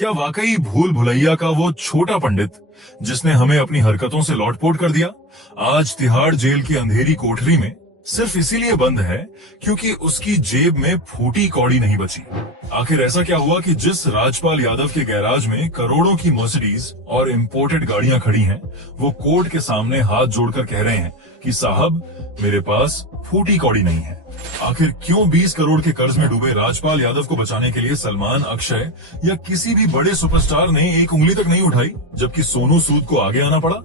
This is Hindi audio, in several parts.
क्या वाकई भूल भुलैया का वो छोटा पंडित जिसने हमें अपनी हरकतों से लौटपोट कर दिया, आज तिहाड़ जेल की अंधेरी कोठरी में सिर्फ इसीलिए बंद है क्योंकि उसकी जेब में फूटी कौड़ी नहीं बची। आखिर ऐसा क्या हुआ कि जिस राजपाल यादव के गैराज में करोड़ों की मर्सिडीज और इंपोर्टेड गाड़ियां खड़ी हैं, वो कोर्ट के सामने हाथ जोड़कर कह रहे हैं कि साहब, मेरे पास फूटी कौड़ी नहीं है। आखिर क्यों 20 करोड़ के कर्ज में डूबे राजपाल यादव को बचाने के लिए सलमान, अक्षय या किसी भी बड़े सुपरस्टार ने एक उंगली तक नहीं उठाई, जबकि सोनू सूद को आगे आना पड़ा?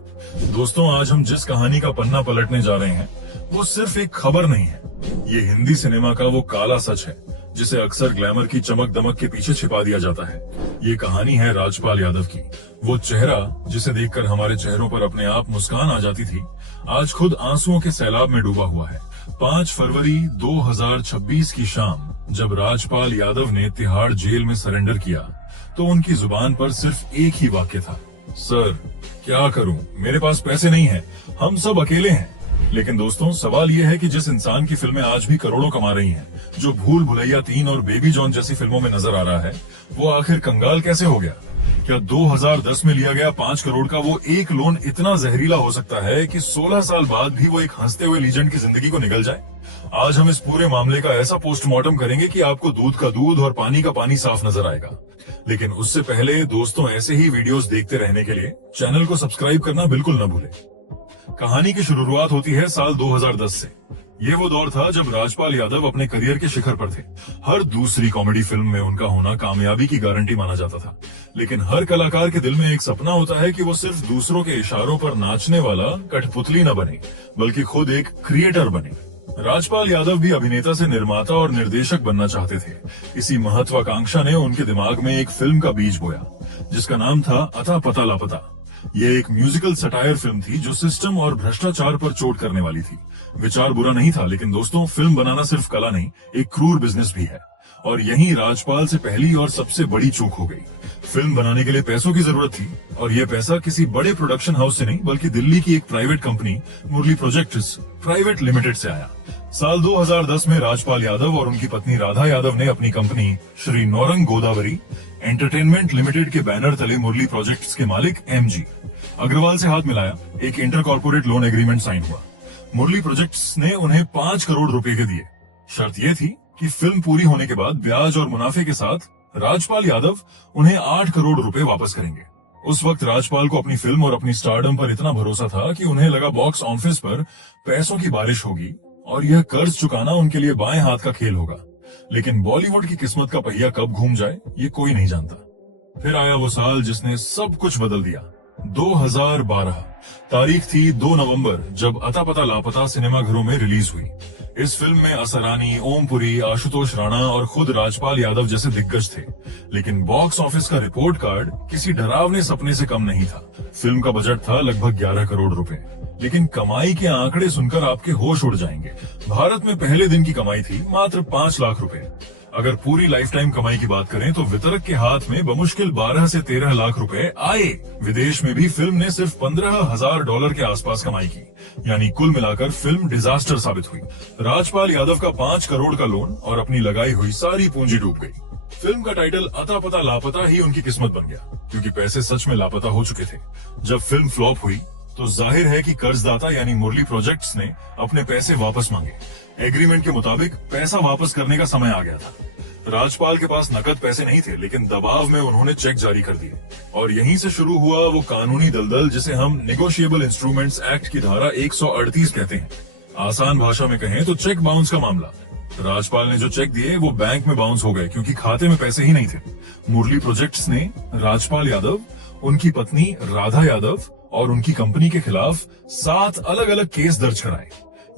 दोस्तों, आज हम जिस कहानी का पन्ना पलटने जा रहे हैं वो सिर्फ एक खबर नहीं है, ये हिंदी सिनेमा का वो काला सच है जिसे अक्सर ग्लैमर की चमक दमक के पीछे छिपा दिया जाता है। ये कहानी है राजपाल यादव की। वो चेहरा जिसे देखकर हमारे चेहरों पर अपने आप मुस्कान आ जाती थी, आज खुद आंसुओं के सैलाब में डूबा हुआ है। 5 फरवरी 2026 की शाम जब राजपाल यादव ने तिहाड़ जेल में सरेंडर किया तो उनकी जुबान पर सिर्फ एक ही वाक्य था, सर क्या करूं, मेरे पास पैसे नहीं है, हम सब अकेले हैं। लेकिन दोस्तों, सवाल यह है कि जिस इंसान की फिल्में आज भी करोड़ों कमा रही हैं, जो भूल भुलैया 3 और बेबी जॉन जैसी फिल्मों में नजर आ रहा है, वो आखिर कंगाल कैसे हो गया? क्या 2010 में लिया गया 5 करोड़ का वो एक लोन इतना जहरीला हो सकता है कि 16 साल बाद भी वो एक हंसते हुए लीजेंड की जिंदगी को निगल जाए? आज हम इस पूरे मामले का ऐसा पोस्टमार्टम करेंगे कि आपको दूध का दूध और पानी का पानी साफ नजर आएगा। लेकिन उससे पहले दोस्तों, ऐसे ही वीडियोस देखते रहने के लिए चैनल को सब्सक्राइब करना बिल्कुल न भूलें। कहानी की शुरुआत होती है साल 2010 से। ये वो दौर था जब राजपाल यादव अपने करियर के शिखर पर थे। हर दूसरी कॉमेडी फिल्म में उनका होना कामयाबी की गारंटी माना जाता था। लेकिन हर कलाकार के दिल में एक सपना होता है कि वो सिर्फ दूसरों के इशारों पर नाचने वाला कठपुतली न बने, बल्कि खुद एक क्रिएटर बने। राजपाल यादव भी अभिनेता से निर्माता और निर्देशक बनना चाहते थे। इसी महत्वाकांक्षा ने उनके दिमाग में एक फिल्म का बीज बोया, जिसका नाम था अता पता लापता। ये एक म्यूजिकल सटायर फिल्म थी जो सिस्टम और भ्रष्टाचार पर चोट करने वाली थी। विचार बुरा नहीं था, लेकिन दोस्तों, फिल्म बनाना सिर्फ कला नहीं, एक क्रूर बिजनेस भी है। और यही राजपाल से पहली और सबसे बड़ी चूक हो गई। फिल्म बनाने के लिए पैसों की जरूरत थी, और यह पैसा किसी बड़े प्रोडक्शन हाउस से नहीं, बल्कि दिल्ली की एक प्राइवेट कंपनी मुरली प्रोजेक्ट्स प्राइवेट लिमिटेड से आया। साल 2010 में राजपाल यादव और उनकी पत्नी राधा यादव ने अपनी company Shri Naurang Godavari entertainment limited के बैनर तले मुरली प्रोजेक्ट्स के मालिक MG अग्रवाल से हाथ मिलाया। एक inter corporate loan agreement sign हुआ। मुरली प्रोजेक्ट्स ने उन्हें 5 करोड़ रुपए के दिए। शर्त यह थी कि फिल्म पूरी होने के बाद ब्याज और मुनाफे के साथ राजपाल यादव उन्हें 8 करोड़ रुपए वापस करेंगे। उस वक्त राजपाल को अपनी फिल्म और अपनी स्टारडम पर इतना भरोसा था कि उन्हें लगा बॉक्स ऑफिस पर पैसों की बारिश होगी और यह कर्ज चुकाना उनके लिए बाएं हाथ का खेल होगा। लेकिन बॉलीवुड की किस्मत का पहिया कब घूम जाए, ये कोई नहीं जानता। फिर आया वो साल जिसने सब कुछ बदल दिया। 2012 तारीख थी 2 नवंबर, जब अता पता लापता सिनेमाघरों में रिलीज हुई। इस फिल्म में असरानी, ओमपुरी, आशुतोष राणा और खुद राजपाल यादव जैसे दिग्गज थे। लेकिन बॉक्स ऑफिस का रिपोर्ट कार्ड किसी डरावने सपने से कम नहीं था। फिल्म का बजट था लगभग 11 करोड़ रुपए। लेकिन कमाई के आंकड़े सुनकर आपके होश उड़ जाएंगे। भारत में पहले दिन की कमाई थी मात्र 5 लाख रुपए। अगर पूरी लाइफ टाइम कमाई की बात करें तो वितरक के हाथ में बमुश्किल 12 से 13 लाख रुपए आए। विदेश में भी फिल्म ने सिर्फ $15,000 के आसपास कमाई की, यानी कुल मिलाकर फिल्म डिजास्टर साबित हुई। राजपाल यादव का 5 करोड़ का लोन और अपनी लगाई हुई सारी पूंजी डूब गई। फिल्म का टाइटल अता पता लापता ही उनकी किस्मत बन गया, क्योंकि पैसे सच में लापता हो चुके थे। जब फिल्म फ्लॉप हुई तो जाहिर है कि कर्जदाता यानी मुरली प्रोजेक्ट्स ने अपने पैसे वापस मांगे। एग्रीमेंट के मुताबिक पैसा वापस करने का समय आ गया था। राजपाल के पास नकद पैसे नहीं थे, लेकिन दबाव में उन्होंने चेक जारी कर दिए। और यहीं से शुरू हुआ वो कानूनी दलदल जिसे हम नेगोशिएबल इंस्ट्रूमेंट्स एक्ट की धारा 138 कहते हैं। आसान भाषा में कहें तो चेक बाउंस का मामला। राजपाल ने जो चेक दिए वो बैंक में बाउंस हो गए, क्योंकि खाते में पैसे ही नहीं थे। मुरली प्रोजेक्ट्स ने राजपाल यादव, उनकी पत्नी राधा यादव और उनकी कंपनी के खिलाफ 7 अलग अलग केस दर्ज कराए।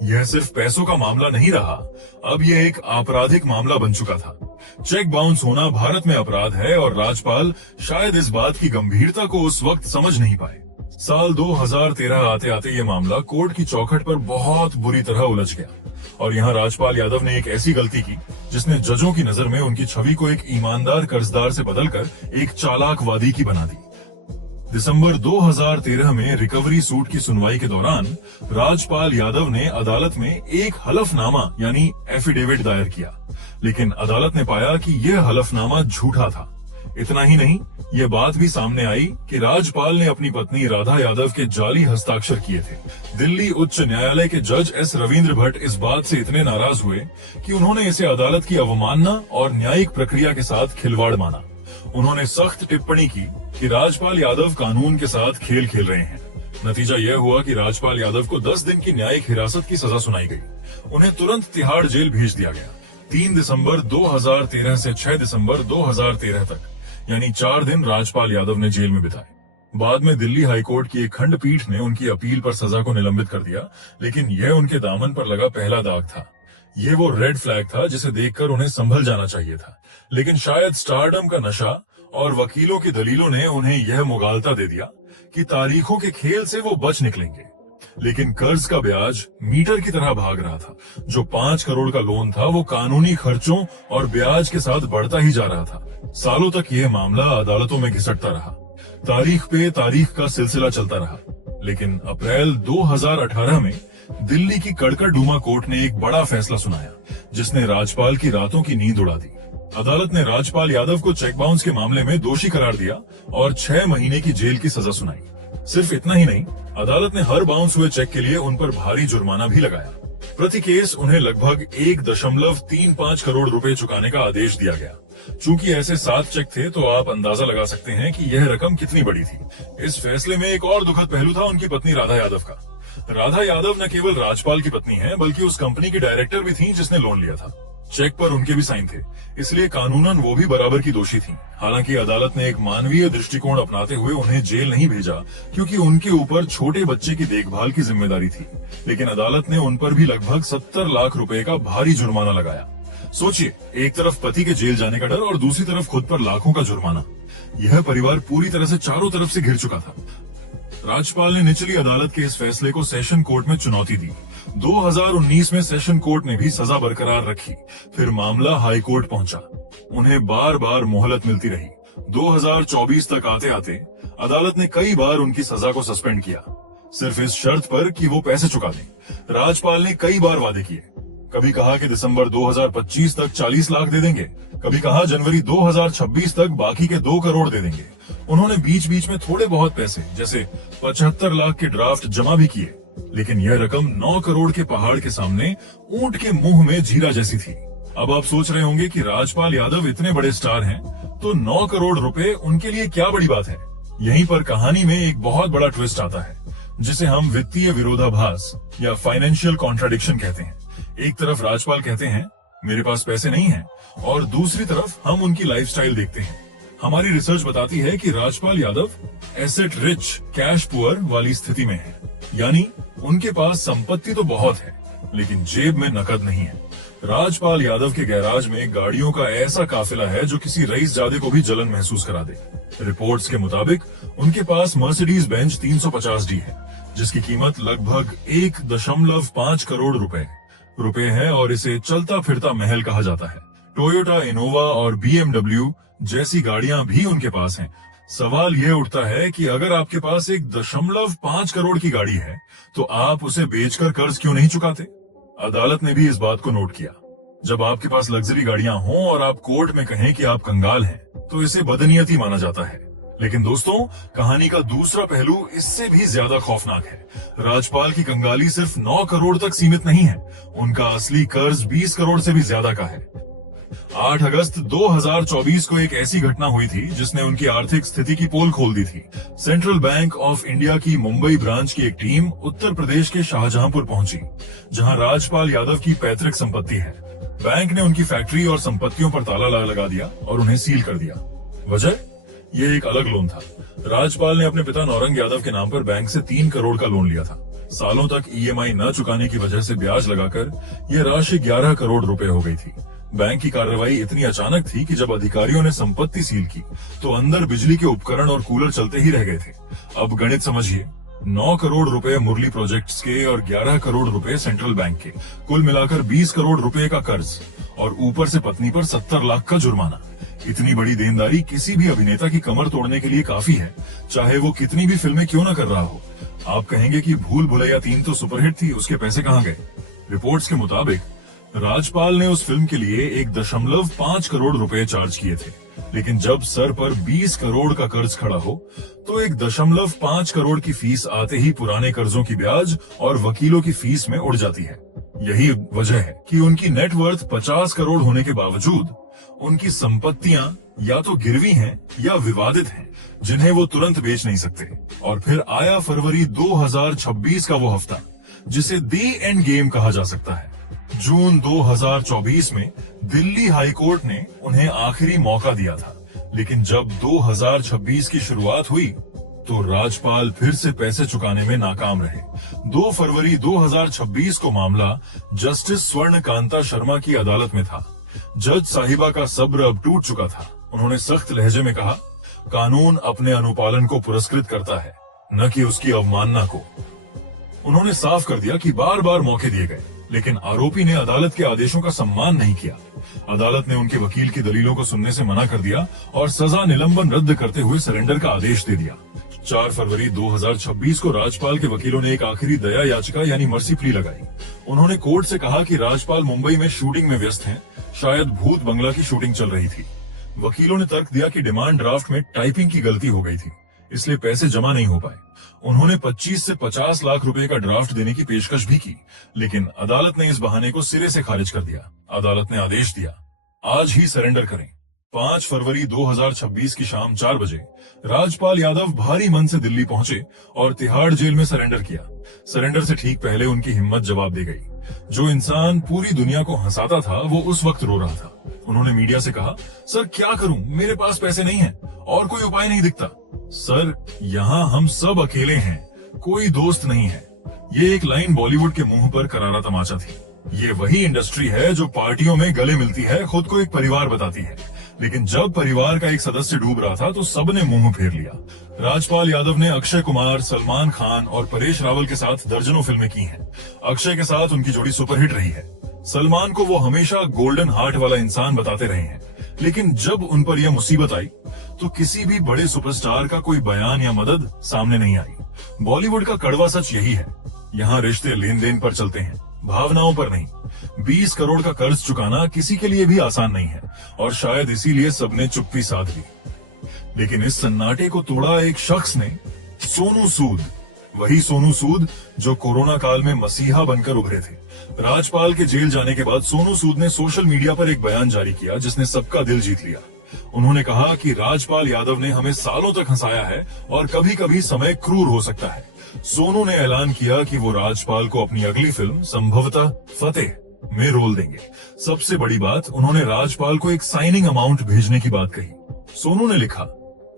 यह सिर्फ पैसों का मामला नहीं रहा, अब यह एक आपराधिक मामला बन चुका था। चेक बाउंस होना भारत में अपराध है और राजपाल शायद इस बात की गंभीरता को उस वक्त समझ नहीं पाए। साल 2013 आते आते ये मामला कोर्ट की चौखट पर बहुत बुरी तरह उलझ गया। और यहाँ राजपाल यादव ने एक ऐसी गलती की जिसने जजों की नजर में उनकी छवि को एक ईमानदार कर्जदार से बदलकर एक चालाक वादी की बना दी। दिसंबर 2013 में रिकवरी सूट की सुनवाई के दौरान राजपाल यादव ने अदालत में एक हलफनामा यानी एफिडेविट दायर किया, लेकिन अदालत ने पाया कि यह हलफनामा झूठा था। इतना ही नहीं, ये बात भी सामने आई कि राजपाल ने अपनी पत्नी राधा यादव के जाली हस्ताक्षर किए थे। दिल्ली उच्च न्यायालय के जज एस रविंद्र भट्ट इस बात से इतने नाराज हुए कि उन्होंने इसे अदालत की अवमानना और न्यायिक प्रक्रिया के साथ खिलवाड़ माना। उन्होंने सख्त टिप्पणी की कि राजपाल यादव कानून के साथ खेल खेल रहे हैं। नतीजा यह हुआ कि राजपाल यादव को 10 दिन की न्यायिक हिरासत की सजा सुनाई गई। उन्हें तुरंत तिहाड़ जेल भेज दिया गया। 3 दिसंबर 2013 से 6 दिसंबर 2013 तक, यानी 4 दिन राजपाल यादव ने जेल में बिताए। बाद में दिल्ली हाईकोर्ट की एक खंडपीठ ने उनकी अपील पर सजा को निलंबित कर दिया, लेकिन यह उनके दामन पर लगा पहला दाग था। यह वो रेड फ्लैग था जिसे देखकर उन्हें संभल जाना चाहिए था, लेकिन शायद स्टारडम का नशा और वकीलों की दलीलों ने उन्हें यह मुगालता दे दिया कि तारीखों के खेल से वो बच निकलेंगे। लेकिन कर्ज का ब्याज मीटर की तरह भाग रहा था। जो 5 करोड़ का लोन था वो कानूनी खर्चों और ब्याज के साथ बढ़ता ही जा रहा था। सालों तक यह मामला अदालतों में घिसटता रहा। तारीख पे तारीख का सिलसिला चलता रहा, लेकिन अप्रैल 2018 में दिल्ली की कड़कड़डूमा कोर्ट ने एक बड़ा फैसला सुनाया, जिसने राजपाल की रातों की नींद उड़ा दी। अदालत ने राजपाल यादव को चेक बाउंस के मामले में दोषी करार दिया और 6 महीने की जेल की सजा सुनाई। सिर्फ इतना ही नहीं, अदालत ने हर बाउंस हुए चेक के लिए उन पर भारी जुर्माना भी लगाया। प्रति केस उन्हें लगभग 1.35 करोड़ रुपए चुकाने का आदेश दिया गया। चूंकि ऐसे 7 चेक थे, तो आप अंदाजा लगा सकते हैं कि यह रकम कितनी बड़ी थी। इस फैसले में एक और दुखद पहलू था उनकी पत्नी राधा यादव का। राधा यादव न केवल राजपाल की पत्नी है, बल्कि उस कंपनी की डायरेक्टर भी थी जिसने लोन लिया था। चेक पर उनके भी साइन थे, इसलिए कानूनन वो भी बराबर की दोषी थी। हालांकि अदालत ने एक मानवीय दृष्टिकोण अपनाते हुए उन्हें जेल नहीं भेजा, क्योंकि उनके ऊपर छोटे बच्चे की देखभाल की जिम्मेदारी थी। लेकिन अदालत ने उन पर भी लगभग 70 लाख रुपए का भारी जुर्माना लगाया। सोचिए, एक तरफ पति के जेल जाने का डर और दूसरी तरफ खुद पर लाखों का जुर्माना। यह परिवार पूरी तरह से चारों तरफ से घिर चुका था। राजपाल ने निचली अदालत के इस फैसले को सेशन कोर्ट में चुनौती दी। 2019 में सेशन कोर्ट ने भी सजा बरकरार रखी। फिर मामला हाई कोर्ट पहुंचा। उन्हें बार बार मोहलत मिलती रही। 2024 तक आते आते अदालत ने कई बार उनकी सजा को सस्पेंड किया, सिर्फ इस शर्त पर कि वो पैसे चुका दें। राजपाल ने कई बार वादे किए। कभी कहा कि दिसंबर 2025 तक 40 लाख दे देंगे, कभी कहा जनवरी 2026 तक बाकी के 2 करोड़ दे देंगे। उन्होंने बीच बीच में थोड़े बहुत पैसे जैसे 75 लाख के ड्राफ्ट जमा भी किए, लेकिन यह रकम 9 करोड़ के पहाड़ के सामने ऊंट के मुंह में जीरा जैसी थी। अब आप सोच रहे होंगे कि राजपाल यादव इतने बड़े स्टार हैं, तो 9 करोड़ रुपए उनके लिए क्या बड़ी बात है। यहीं पर कहानी में एक बहुत बड़ा ट्विस्ट आता है, जिसे हम वित्तीय विरोधाभास या फाइनेंशियल कॉन्ट्राडिक्शन कहते हैं। एक तरफ राजपाल कहते हैं मेरे पास पैसे नहीं हैं, और दूसरी तरफ हम उनकी लाइफस्टाइल देखते हैं। हमारी रिसर्च बताती है कि Rajpal Yadav asset rich cash poor वाली स्थिति में है, यानी उनके पास संपत्ति तो बहुत है, लेकिन जेब में नकद नहीं है। राजपाल यादव के गैराज में गाड़ियों का ऐसा काफिला है जो किसी रईस जादे को भी जलन महसूस करा दे। रिपोर्ट्स के मुताबिक उनके पास मर्सिडीज बेंज 350D है, जिसकी कीमत लगभग 1.5 करोड़ रुपए है और इसे चलता फिरता महल कहा जाता है। टोयोटा इनोवा और BMW जैसी गाड़ियां भी उनके पास हैं। सवाल यह उठता है कि अगर आपके पास 1.5 करोड़ की गाड़ी है, तो आप उसे बेचकर कर्ज क्यों नहीं चुकाते? अदालत ने भी इस बात को नोट किया। जब आपके पास लग्जरी गाड़ियां हों और आप कोर्ट में कहें कि आप कंगाल हैं, तो इसे बदनीयती माना जाता है। लेकिन दोस्तों, कहानी का दूसरा पहलू इससे भी ज्यादा खौफनाक है। राजपाल की कंगाली सिर्फ 9 करोड़ तक सीमित नहीं है, उनका असली कर्ज 20 करोड़ से भी ज्यादा का है। 8 अगस्त 2024 को एक ऐसी घटना हुई थी जिसने उनकी आर्थिक स्थिति की पोल खोल दी थी। सेंट्रल बैंक ऑफ इंडिया की मुंबई ब्रांच की एक टीम उत्तर प्रदेश के शाहजहांपुर पहुंची, जहां राजपाल यादव की पैतृक संपत्ति है। बैंक ने उनकी फैक्ट्री और संपत्तियों पर ताला लगा दिया और उन्हें सील कर दिया। वजह? ये एक अलग लोन था। राजपाल ने अपने पिता नौरंग यादव के नाम पर बैंक से 3 करोड़ का लोन लिया था। सालों तक EMI न चुकाने की वजह से ब्याज लगाकर यह राशि 11 करोड़ रुपए हो गई थी। बैंक की कार्रवाई इतनी अचानक थी कि जब अधिकारियों ने संपत्ति सील की, तो अंदर बिजली के उपकरण और कूलर चलते ही रह गए थे। अब गणित समझिए, 9 करोड़ रुपए मुरली प्रोजेक्ट्स के और 11 करोड़ रुपए सेंट्रल बैंक के, कुल मिलाकर 20 करोड़ रुपए का कर्ज, और ऊपर से पत्नी पर 70 लाख का जुर्माना। इतनी बड़ी देनदारी किसी भी अभिनेता की कमर तोड़ने के लिए काफी है, चाहे वो कितनी भी फिल्में क्यों न कर रहा हो। आप कहेंगे कि भूल भुलैया 3 तो सुपरहिट थी, उसके पैसे कहाँ गए? रिपोर्ट्स के मुताबिक राजपाल ने उस फिल्म के लिए 1.5 करोड़ रुपए चार्ज किए थे, लेकिन जब सर पर 20 करोड़ का कर्ज खड़ा हो तो 1.5 करोड़ की फीस आते ही पुराने कर्जों की ब्याज और वकीलों की फीस में उड़ जाती है। यही वजह है कि उनकी नेटवर्थ 50 करोड़ होने के बावजूद उनकी संपत्तियां या तो गिरवी हैं या विवादित हैं, जिन्हें वो तुरंत बेच नहीं सकते। और फिर आया फरवरी 2026 का वो हफ्ता जिसे दी एंड गेम कहा जा सकता है। जून 2024 में दिल्ली हाईकोर्ट ने उन्हें आखिरी मौका दिया था, लेकिन जब 2026 की शुरुआत हुई तो राजपाल फिर से पैसे चुकाने में नाकाम रहे। 2 फरवरी 2026 को मामला जस्टिस स्वर्ण कांता शर्मा की अदालत में था। जज साहिबा का सब्र अब टूट चुका था। उन्होंने सख्त लहजे में कहा, कानून अपने अनुपालन को पुरस्कृत करता है, न कि उसकी अवमानना को। उन्होंने साफ कर दिया कि बार बार मौके दिए गए, लेकिन आरोपी ने अदालत के आदेशों का सम्मान नहीं किया। अदालत ने उनके वकील की दलीलों को सुनने से मना कर दिया और सजा निलंबन रद्द करते हुए सरेंडर का आदेश दे दिया। 4 फरवरी 2026 को राजपाल के वकीलों ने एक आखिरी दया याचिका यानी मर्सी प्ली लगाई। उन्होंने कोर्ट से कहा कि राजपाल मुंबई में शूटिंग में व्यस्त हैं, शायद भूत बंगला की शूटिंग चल रही थी। वकीलों ने तर्क दिया कि डिमांड ड्राफ्ट में टाइपिंग की गलती हो गई थी, इसलिए पैसे जमा नहीं हो पाए। उन्होंने 25 से 50 लाख रुपए का ड्राफ्ट देने की पेशकश भी की, लेकिन अदालत ने इस बहाने को सिरे से खारिज कर दिया। अदालत ने आदेश दिया, आज ही सरेंडर करें। 5 फरवरी 2026 की शाम 4 बजे राजपाल यादव भारी मन से दिल्ली पहुंचे और तिहाड़ जेल में सरेंडर किया। सरेंडर से ठीक पहले उनकी हिम्मत जवाब दे गई। जो इंसान पूरी दुनिया को हंसाता था वो उस वक्त रो रहा था। उन्होंने मीडिया से कहा, सर क्या करूं, मेरे पास पैसे नहीं हैं और कोई उपाय नहीं दिखता। सर, यहाँ हम सब अकेले हैं, कोई दोस्त नहीं है। ये एक लाइन बॉलीवुड के मुंह पर करारा तमाचा थी। ये वही इंडस्ट्री है जो पार्टियों में गले मिलती है, खुद को एक परिवार बताती है, लेकिन जब परिवार का एक सदस्य डूब रहा था तो सबने मुंह फेर लिया। राजपाल यादव ने अक्षय कुमार, सलमान खान और परेश रावल के साथ दर्जनों फिल्में की हैं। अक्षय के साथ उनकी जोड़ी सुपरहिट रही है। सलमान को वो हमेशा गोल्डन हार्ट वाला इंसान बताते रहे हैं, लेकिन जब उन पर यह मुसीबत आई तो किसी भी बड़े सुपरस्टार का कोई बयान या मदद सामने नहीं आई। बॉलीवुड का कड़वा सच यही है, यहाँ रिश्ते लेन देन पर चलते हैं, भावनाओं पर नहीं। 20 करोड़ का कर्ज चुकाना किसी के लिए भी आसान नहीं है और शायद इसीलिए सबने चुप्पी साध ली। लेकिन इस सन्नाटे को तोड़ा एक शख्स ने, सोनू सूद। वही सोनू सूद जो कोरोना काल में मसीहा बनकर उभरे थे। राजपाल के जेल जाने के बाद सोनू सूद ने सोशल मीडिया पर एक बयान जारी किया जिसने सबका दिल जीत लिया। उन्होंने कहा कि राजपाल यादव ने हमें सालों तक हंसाया है और कभी कभी समय क्रूर हो सकता है। सोनू ने ऐलान किया कि वो राजपाल को अपनी अगली फिल्म संभवतः फतेह में रोल देंगे। सबसे बड़ी बात, उन्होंने राजपाल को एक साइनिंग अमाउंट भेजने की बात कही। सोनू ने लिखा,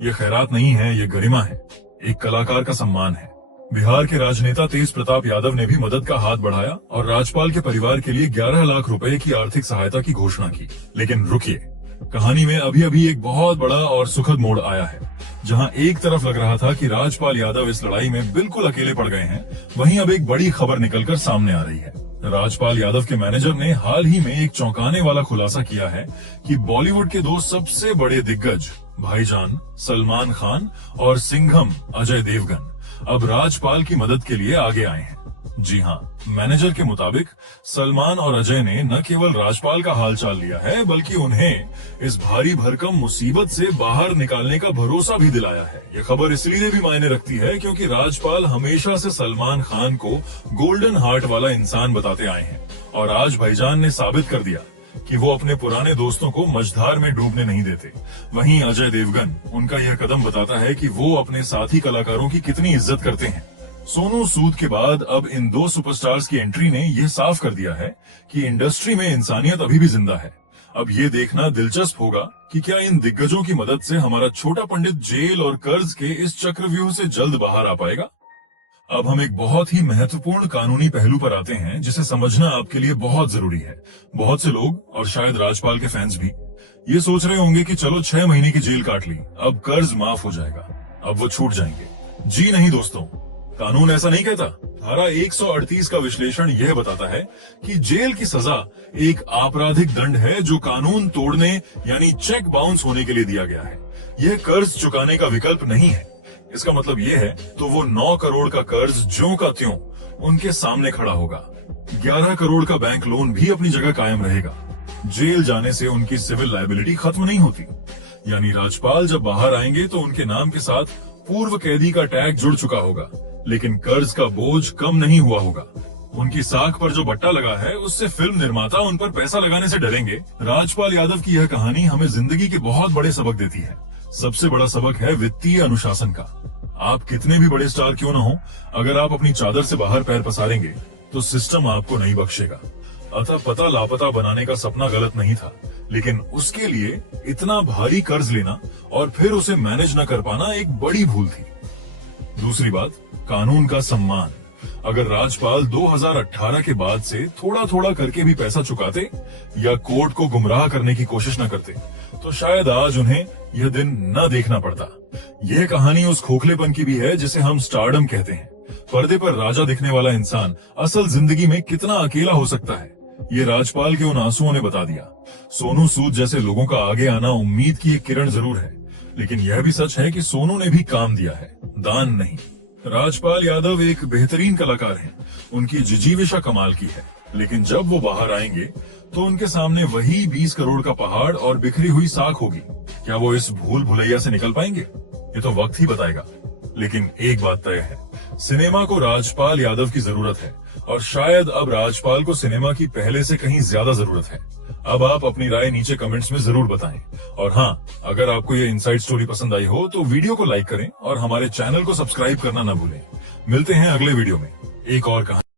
ये खैरात नहीं है, ये गरिमा है, एक कलाकार का सम्मान है। बिहार के राजनेता तेज प्रताप यादव ने भी मदद का हाथ बढ़ाया और राजपाल के परिवार के लिए 11 लाख रुपए की आर्थिक सहायता की घोषणा की। लेकिन रुकिए, कहानी में अभी अभी एक बहुत बड़ा और सुखद मोड़ आया है। जहां एक तरफ लग रहा था कि राजपाल यादव इस लड़ाई में बिल्कुल अकेले पड़ गए हैं, वहीं अब एक बड़ी खबर निकलकर सामने आ रही है। राजपाल यादव के मैनेजर ने हाल ही में एक चौंकाने वाला खुलासा किया है कि बॉलीवुड के 2 सबसे बड़े दिग्गज भाईजान सलमान खान और सिंघम अजय देवगन अब राजपाल की मदद के लिए आगे आए हैं। जी हाँ, मैनेजर के मुताबिक सलमान और अजय ने न केवल राजपाल का हालचाल लिया है, बल्कि उन्हें इस भारी भरकम मुसीबत से बाहर निकालने का भरोसा भी दिलाया है। ये खबर इसलिए भी मायने रखती है क्योंकि राजपाल हमेशा से सलमान खान को गोल्डन हार्ट वाला इंसान बताते आए हैं और आज भाईजान ने साबित कर दिया कि वो अपने पुराने दोस्तों को मझधार में डूबने नहीं देते। वहीं अजय देवगन, उनका यह कदम बताता है कि वो अपने साथी कलाकारों की कितनी इज्जत करते हैं। सोनू सूद के बाद अब इन 2 सुपरस्टार्स की एंट्री ने यह साफ कर दिया है कि इंडस्ट्री में इंसानियत अभी भी जिंदा है। अब ये देखना दिलचस्प होगा कि क्या इन दिग्गजों की मदद से हमारा छोटा पंडित जेल और कर्ज के इस चक्रव्यूह से जल्द बाहर आ पाएगा। अब हम एक बहुत ही महत्वपूर्ण कानूनी पहलू पर आते हैं जिसे समझना आपके लिए बहुत जरूरी है। बहुत से लोग और शायद राजपाल के फैंस भी ये सोच रहे होंगे कि चलो 6 महीने की जेल काट ली, अब कर्ज माफ हो जाएगा, अब वो छूट जाएंगे। जी नहीं दोस्तों, कानून ऐसा नहीं कहता। धारा 138 का विश्लेषण यह बताता है कि जेल की सजा एक आपराधिक दंड है जो कानून तोड़ने यानी चेक बाउंस होने के लिए दिया गया है। यह कर्ज चुकाने का विकल्प नहीं है। इसका मतलब यह है तो वो 9 करोड़ का कर्ज ज्यों का त्यों उनके सामने खड़ा होगा। 11 करोड़ का बैंक लोन भी अपनी जगह कायम रहेगा। जेल जाने से उनकी सिविल लायबिलिटी खत्म नहीं होती। यानी राजपाल जब बाहर आएंगे तो उनके नाम के साथ पूर्व कैदी का टैग जुड़ चुका होगा, लेकिन कर्ज का बोझ कम नहीं हुआ होगा। उनकी साख पर जो बट्टा लगा है उससे फिल्म निर्माता उन पर पैसा लगाने से डरेंगे। राजपाल यादव की यह कहानी हमें जिंदगी के बहुत बड़े सबक देती है। सबसे बड़ा सबक है वित्तीय अनुशासन का। आप कितने भी बड़े स्टार क्यों ना हो, अगर आप अपनी चादर से बाहर पैर पसारेंगे तो सिस्टम आपको नहीं बख्शेगा। अतः पता लापता बनाने का सपना गलत नहीं था, लेकिन उसके लिए इतना भारी कर्ज लेना और फिर उसे मैनेज न कर पाना एक बड़ी भूल थी। दूसरी बात, कानून का सम्मान। अगर राजपाल 2018 के बाद से थोड़ा थोड़ा करके भी पैसा चुकाते या कोर्ट को गुमराह करने की कोशिश न करते तो शायद आज उन्हें यह दिन न देखना पड़ता। यह कहानी उस खोखलेपन की भी है जिसे हम स्टारडम कहते हैं। पर्दे पर राजा दिखने वाला इंसान असल जिंदगी में कितना अकेला हो सकता है, ये राजपाल के उन आंसुओं ने बता दिया। सोनू सूद जैसे लोगों का आगे आना उम्मीद की एक किरण जरूर है, लेकिन यह भी सच है कि सोनू ने भी काम दिया है, दान नहीं। राजपाल यादव एक बेहतरीन कलाकार हैं। उनकी जिजीविषा कमाल की है, लेकिन जब वो बाहर आएंगे तो उनके सामने वही 20 करोड़ का पहाड़ और बिखरी हुई साख होगी। क्या वो इस भूल भुलैया से निकल पाएंगे? ये तो वक्त ही बताएगा। लेकिन एक बात तय है, सिनेमा को राजपाल यादव की जरूरत है, और शायद अब राजपाल को सिनेमा की पहले से कहीं ज्यादा जरूरत है। अब आप अपनी राय नीचे कमेंट्स में जरूर बताएं। और हाँ, अगर आपको ये इनसाइड स्टोरी पसंद आई हो तो वीडियो को लाइक करें और हमारे चैनल को सब्सक्राइब करना न भूलें। मिलते हैं अगले वीडियो में एक और कहानी।